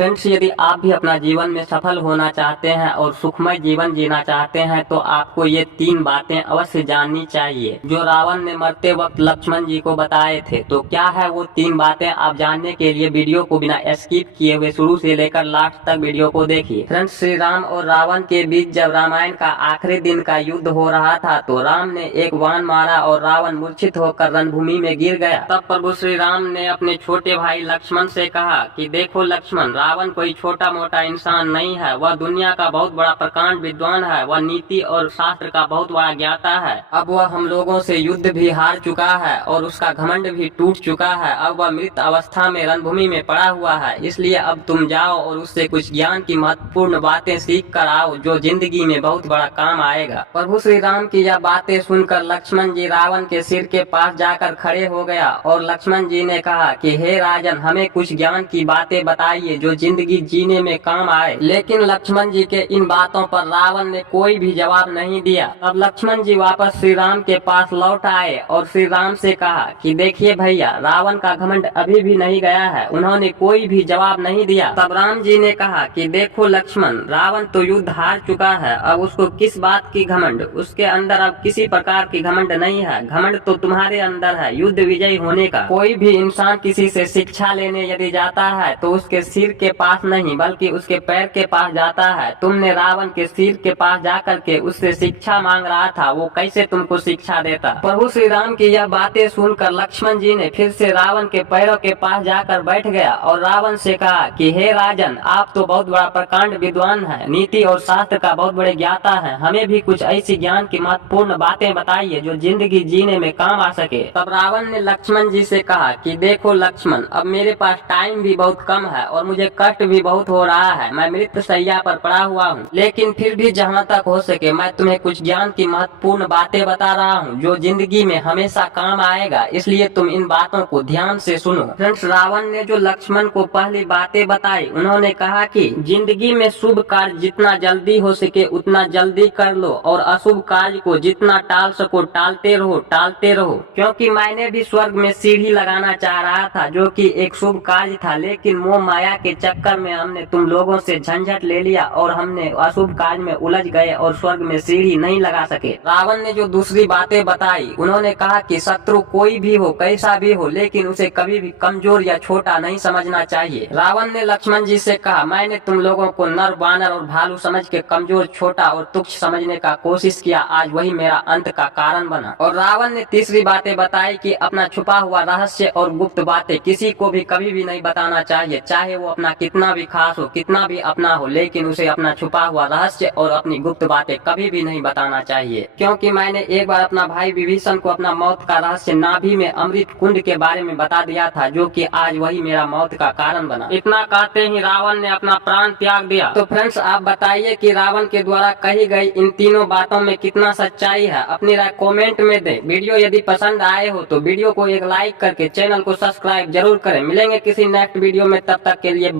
Friends, यदि आप भी अपना जीवन में सफल होना चाहते हैं और सुखमय जीवन जीना चाहते हैं तो आपको ये 3 बातें अवश्य जाननी चाहिए जो रावण ने मरते वक्त लक्ष्मण जी को बताए थे। तो क्या है वो 3 बातें, आप जानने के लिए वीडियो को बिना स्किप किए हुए शुरू से लेकर लास्ट तक वीडियो को देखिए। फ्रेंड्स, श्री राम और रावण के बीच जब रामायण का आखिरी दिन का युद्ध हो रहा था तो राम ने एक बाण मारा और रावण मूर्छित होकर रणभूमि में गिर गया। तब प्रभु श्री राम ने अपने छोटे भाई लक्ष्मण से कहा कि देखो लक्ष्मण, रावण कोई छोटा मोटा इंसान नहीं है, वह दुनिया का बहुत बड़ा प्रकांड विद्वान है, वह नीति और शास्त्र का बहुत बड़ा ज्ञाता है। अब वह हम लोगों से युद्ध भी हार चुका है और उसका घमंड भी टूट चुका है। अब वह मृत अवस्था में रणभूमि में पड़ा हुआ है, इसलिए अब तुम जाओ और उससे कुछ ज्ञान की महत्वपूर्ण बातें सीख कर आओ जो जिंदगी में बहुत बड़ा काम आएगा। प्रभु श्री राम की यह बातें सुनकर लक्ष्मण जी रावण के सिर के पास जाकर खड़े हो गया और लक्ष्मण जी ने कहा कि हे राजन, हमें कुछ ज्ञान की बातें बताइए जो जिंदगी जीने में काम आए। लेकिन लक्ष्मण जी के इन बातों पर रावण ने कोई भी जवाब नहीं दिया। तब लक्ष्मण जी वापस श्री राम के पास लौट आए और श्री राम से कहा कि देखिए भैया, रावण का घमंड अभी भी नहीं गया है। उन्होंने कोई भी जवाब नहीं दिया। तब राम जी ने कहा कि देखो लक्ष्मण, रावण तो युद्ध हार चुका है, अब उसको किस बात की घमंड, उसके अंदर अब किसी प्रकार की घमंड नहीं है। घमंड तो तुम्हारे अंदर है, युद्ध विजयी होने का। कोई भी इंसान किसी से शिक्षा लेने यदि जाता है तो उसके सिर के पास नहीं बल्कि उसके पैर के पास जाता है। तुमने रावण के सिर के पास जाकर के उससे शिक्षा मांग रहा था, वो कैसे तुमको शिक्षा देता। प्रभु श्री राम की यह बातें सुनकर लक्ष्मण जी ने फिर से रावण के पैरों के पास जाकर बैठ गया और रावण से कहा कि हे राजन, आप तो बहुत बड़ा प्रकांड विद्वान है, नीति और शास्त्र का बहुत बड़े ज्ञाता है, हमें भी कुछ ऐसी ज्ञान की महत्वपूर्ण बातें बताइए जो जिंदगी जीने में काम आ सके। तब रावण ने लक्ष्मण जी से कहा कि देखो लक्ष्मण, अब मेरे पास टाइम भी बहुत कम है और मुझे कष्ट भी बहुत हो रहा है। मैं मृत्यु शैया पर पड़ा हुआ हूँ, लेकिन फिर भी जहाँ तक हो सके मैं तुम्हें कुछ ज्ञान की महत्वपूर्ण बातें बता रहा हूँ जो जिंदगी में हमेशा काम आएगा, इसलिए तुम इन बातों को ध्यान से सुनो। फ्रेंड्स, रावण ने जो लक्ष्मण को पहली बातें बताई, उन्होंने कहा कि जिंदगी में शुभ कार्य जितना जल्दी हो सके उतना जल्दी कर लो और अशुभ कार्य को जितना टाल सको टालते रहो। क्योंकि मैंने भी स्वर्ग में सीढ़ी लगाना चाह रहा था जो कि एक शुभ कार्य था, लेकिन मोह माया के चक्कर में हमने तुम लोगों से झंझट ले लिया और हमने अशुभ कार्य में उलझ गए और स्वर्ग में सीढ़ी नहीं लगा सके। रावण ने जो दूसरी बातें बताई, उन्होंने कहा कि शत्रु कोई भी हो, कैसा भी हो, लेकिन उसे कभी भी कमजोर या छोटा नहीं समझना चाहिए। रावण ने लक्ष्मण जी से कहा, मैंने तुम लोगों को नर, बानर और भालू समझ के कमजोर, छोटा और तुच्छ समझने का कोशिश किया, आज वही मेरा अंत का कारण बना। और रावण ने तीसरी बातें बताई कि अपना छुपा हुआ रहस्य और गुप्त बातें किसी को भी कभी भी नहीं बताना चाहिए, चाहे वो अपना कितना भी खास हो, कितना भी अपना हो, लेकिन उसे अपना छुपा हुआ रहस्य और अपनी गुप्त बातें कभी भी नहीं बताना चाहिए। क्योंकि मैंने एक बार अपना भाई विभीषण को अपना मौत का रहस्य नाभि में अमृत कुंड के बारे में बता दिया था, जो कि आज वही मेरा मौत का कारण बना। इतना कहते ही रावण ने अपना प्राण त्याग दिया। तो फ्रेंड्स, आप बताइए कि रावण के द्वारा कही गई इन तीनों बातों में कितना सच्चाई है, अपनी राय कमेंट में दें। वीडियो यदि पसंद आए हो तो वीडियो को एक लाइक करके चैनल को सब्सक्राइब जरूर करें। मिलेंगे किसी नेक्स्ट वीडियो में, तब तक के लिए